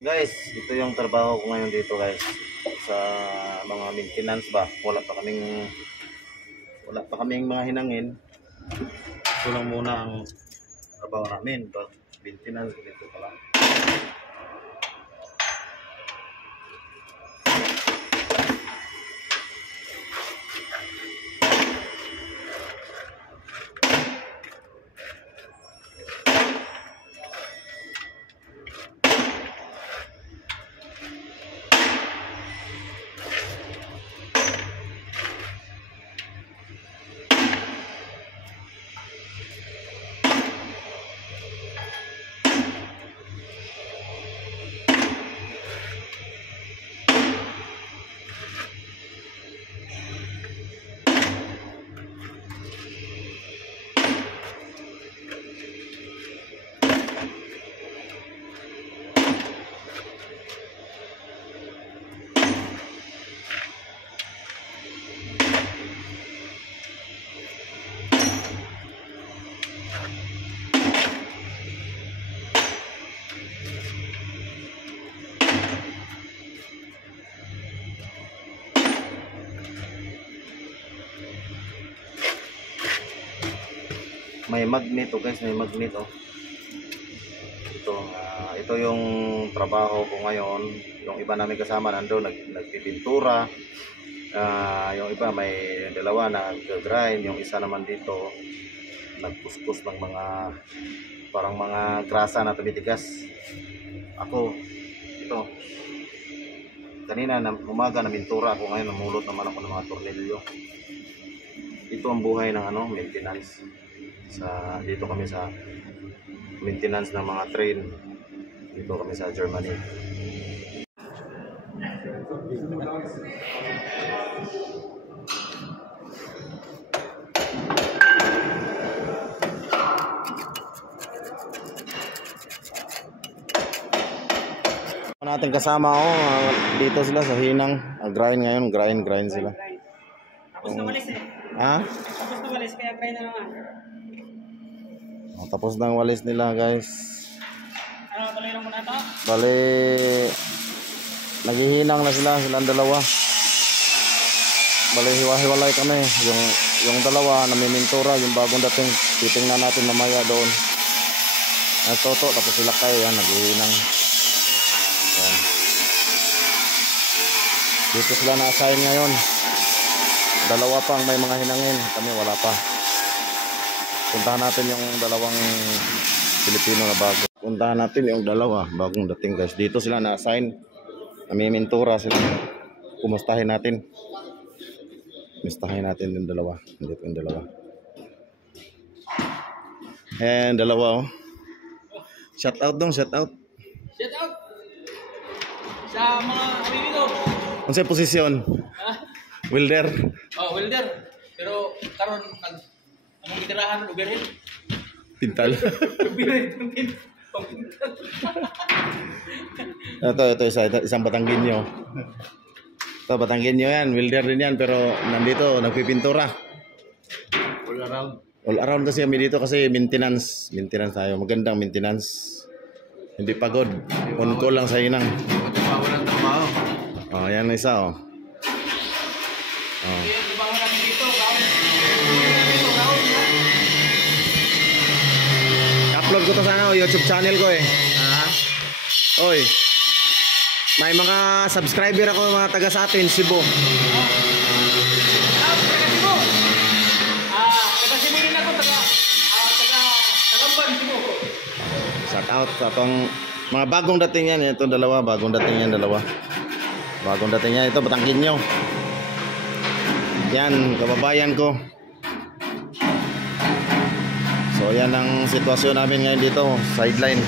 Guys, ito yung trabaho ko ngayon dito guys. Sa mga maintenance ba. Wala pa kaming mga hinangin. Ito lang muna ang trabaho namin. But maintenance dito pala. May magnet guys, may magnet Ito yung trabaho ko ngayon. Yung iba namin kasama nandoon nagpipintura. Yung iba may dalawa na nag-grind, yung isa naman dito nagkuskus ng mga parang mga grasa na tumitigas. Ako ito kanina umaga na pintura ako, ngayon namulot naman ako ng mga tornilyo. Ito ang buhay ng maintenance. Dito kami sa maintenance ng mga train. Dito kami sa Germany. Natin kasama dito sila sa Hinang. Grind ngayon, grind sila. Tapos na walis Ha? Tapos na walis, kaya grind na naman. Tapos na ang walis nila guys. Ano, tuloy lang muna ito? Bale, naghihinang na silang dalawa. Bale, hiwa-hiwalay kami. Yung dalawa namimintura, yung bagong dating. Titingnan natin mamaya doon. Toto, tapos sila kayo yan, naghihinang. Yan. Dito sila na-assign ngayon. Dalawa pang may mga hinangin, kami wala pa. Puntahan natin yung dalawang Pilipino na bago. Puntahan natin yung dalawa bagong dating guys. Dito sila na-assign. Namimintura sila. Kumustahin natin. Kumustahin natin yung dalawa. Dito yung dalawa. And dalawa Shout out dong, shout out. Shout out sa mga amigo. Ano sa posisyon? Welder. Oh, welder. Pero karon among gitirahan overhead. Pintal. Overhead. Ito isang Batanggenyo. Ito Batanggenyo yan, welder din yan, pero nandito nagpipintura. All around kasi kami dito kasi maintenance tayo. Magandang maintenance. Hindi pagod. On call lang sa Hinang. Walang trabaho. Oh, yan na isa Trabaho namin dito, upload ko to sa YouTube channel ko Oy. May mga subscriber ako, mga taga sa atin, Cebu. Shout out sa atong mga bagong dating yan. Ito dalawa, bagong dating yan dalawa. Bagong dating yan. Ito Batanggenyo. Yan, kababayan ko. So yan ang sitwasyon namin ngayon dito, sideline.